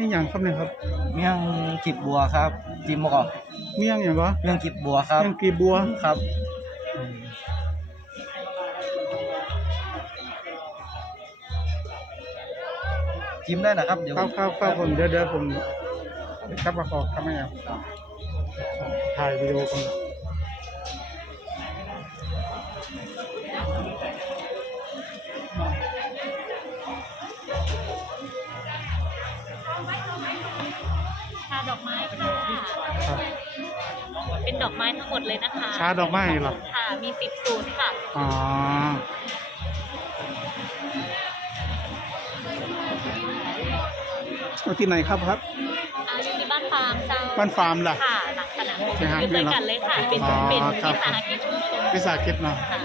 นี่อย่างครับเนี่ยครับ เมี่ยงกิบบัวครับจิ้มมาก่อนเมี่ยงอย่างวะเมี่ยงกิบบัวครับเมี่ยงกีบัวครับจิ้มได้นะครับเดี๋ยวครับครับครับผมเดี๋ยวเดี๋ยวผมครับประกอบครับไม่เอาถ่ายวิดีโอก่อน ดอกไม้ค่ะครับเป็นดอกไม้ทั้งหมดเลยนะคะชาดอกไม้เหรอค่ะมีสิบสูตรค่ะอ๋อเอาที่ไหนครับครับอาอยู่ที่บ้านฟาร์มเจ้าบ้านฟาร์มล่ะค่ะหลังสนามบินไปหาอยู่ที่ด้วยไหนกันเลยค่ะเป็นอ๋อเป็นครับวิสาหกิจชุมชนวิสาหกิจเนาะค่ะ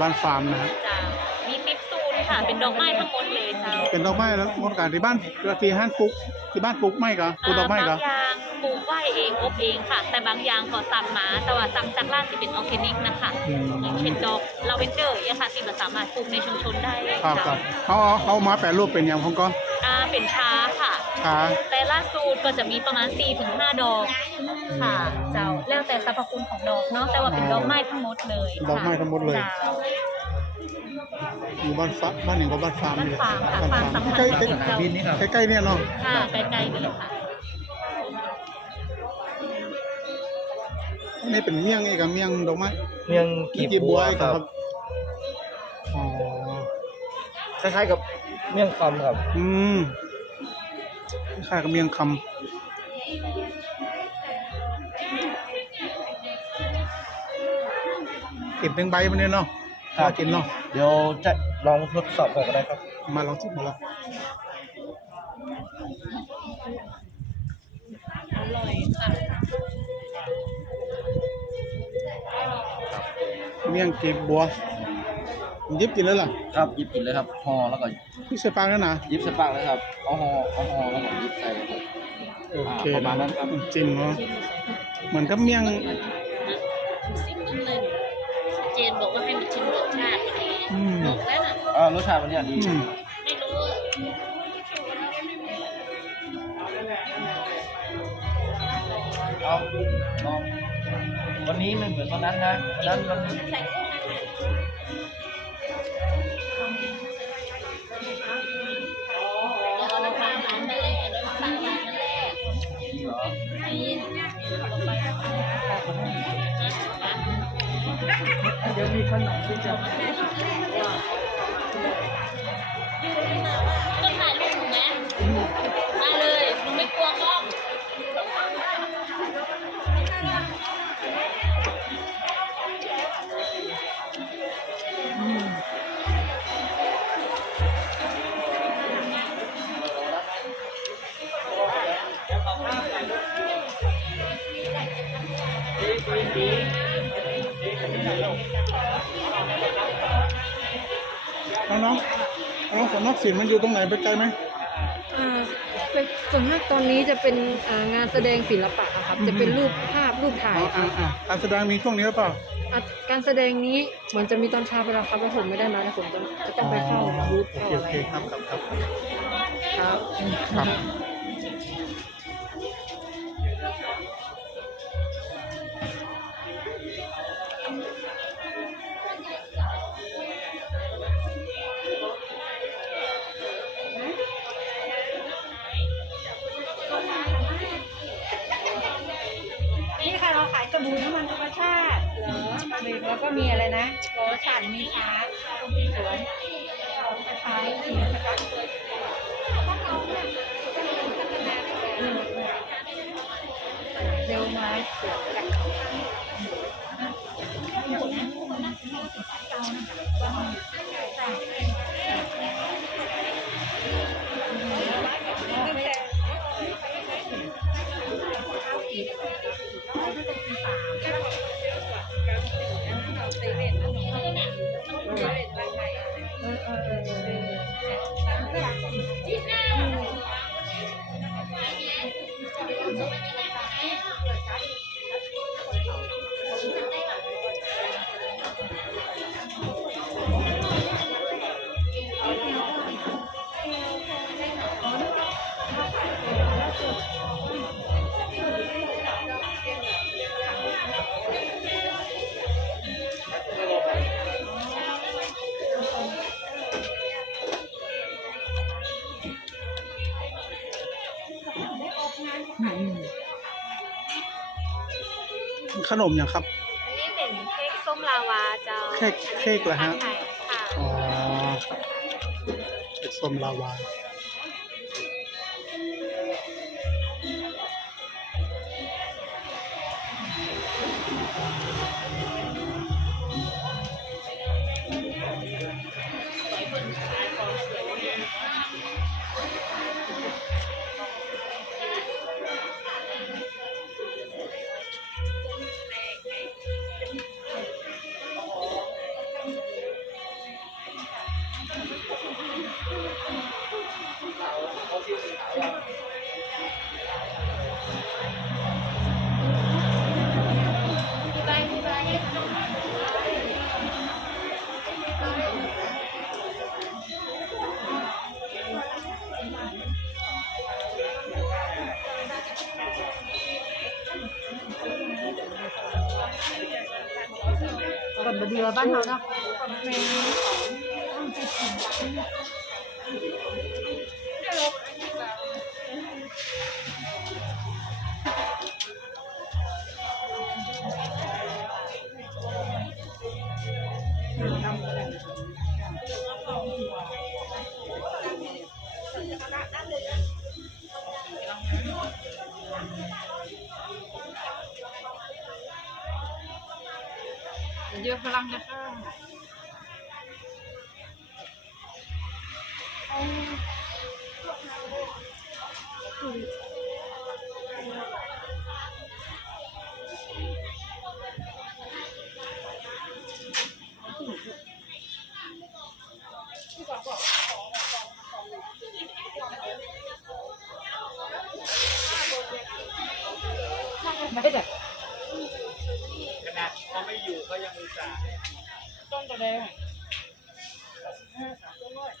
บ้านฟาร์มนะครับเจ้ามีสิบสูตร ค่ะ เป็นดอกไม้ทั้งหมดเลยเจ้าเป็นดอกไม้แล้วมดการที่บ้านที่ห้านปลูกที่บ้านปลูกไม้กะปลูกดอกไม้กะบางอย่างปลูกไว้เองอบเองค่ะ แต่บางอย่างก็สั่งมาแต่ว่าสั่งจากร้านที่เป็นออร์แกนิกนะคะอืมอย่างเช่นดอกลาเวนเดอร์เนี่ยค่ะที่มันสามารถปลูกในชุมชนได้ครับครับเขาเอาเขามาแปรรูปเป็นอย่างของก็อ่าเป็นชาค่ะขาแต่ละสูตรก็จะมีประมาณ4-5ดอกค่ะ เจ้าแล้วแต่สรรพคุณของดอกเนาะแต่ว่าเป็นดอกไม้ทั้งหมดเลยค่ะดอกไม้ทั้งหมดเลยจ้า อยู่บ้านฟ้าบ้านหนึ่งก็บ้านฟาร์มนี่แหละบ้านฟาร์มค่ะบ้านฟาร์มฟาร์มสำคัญใกล้ใกล้ของเราบินนี่ครับ ใกล้ๆเนี่ยเนาะค่ะใกล้ๆนี่ค่ะ อันนี่เป็นเมี่ยงเองกับเมี่ยงดอกไม้เมี่ยงกีบกีบบับัววเองคครัรับบอ๋อคล้ายๆกับเมี่ยงคำครับ อืมคล้ายๆกับเมี่ยงคำกินเป็นใบมันเนี่ยเนาะ ครับกินเนาะเดี๋ยวจะลองทดสอบก่อนก็ได้ครับ มาลองชิมมาลองอร่อยค่ะเมี่ยงกีบบัวยิบกินแล้วล่ะครับหยิบกินเลยครับห่อแล้วก็พี่ใส่ปากแล้วนะหยิบใส่ปากเลยครับเอาห่อเอาห่อแล้วก็หยิบใส่ครับ โอเคประมาณนั้นครับ จิ้มเนาะเหมือนกับเมี่ยง รสชาติพอดีอืมบอกแล้วน่ะอ่ารสชาติวันนี้ดีอืมไม่รู้เอาลองวันนี้ไม่เหมือนวันนั้นนะวันนั้นมันใส่กุ้งนะคะเดี๋ยวเอาไปทานร้านนั่นแหละเดี๋ยวมาสั่งร้านนั่นแหละจริงเหรอนี่เอาไปทานร้าน เดี๋ยวมีขนมที่จะก็ถ่ายรูปหนูไหมมาเลยหนูไม่กลัวกล้อง น้องน้องน้องสำนักศิลป์มันอยู่ตรงไหนไปไกลไหมอ่าเป็นส่วนมากตอนนี้จะเป็นอ่างานแสดงศิลปะอะครับ จะเป็นรูปภาพรูปถ่าอ๋ยออ่าอ่าการแสดงมีช่วงนี้หรือเปล่าอะการแสดงนี้เหมือนจะมีตอนเช้าไปแล้วครับแล้วผมไม่ได้มาแล้วผมต้องจะต้องไปเข้าบูธโอเข้าเคอะโอไรเคครับครับครับ ครับ ครับ หมูน้ำมันธรรมชาติเหรอแล้วก็มีอะไรนะโรสันมีชาร์จตรงที่สวนเราไปขายสีนะคะเร็วไหมเสือ ขนมอย่างครับ อันนี้เป็นเค้กส้มลาวาเจ้าเค้กเค้กเหรอฮะนนี้ป็นทานไทยค่ะ อ๋อเป็นส้มลาวา ก่อนบดีว่าบ้านเราเนาะเยอะพลังจะเข้าไม่ได้ขนาดเขาไไม่อยู่ก็ยังอุตส่าห์ต้นตัวแดงห้าสามต้นน้อย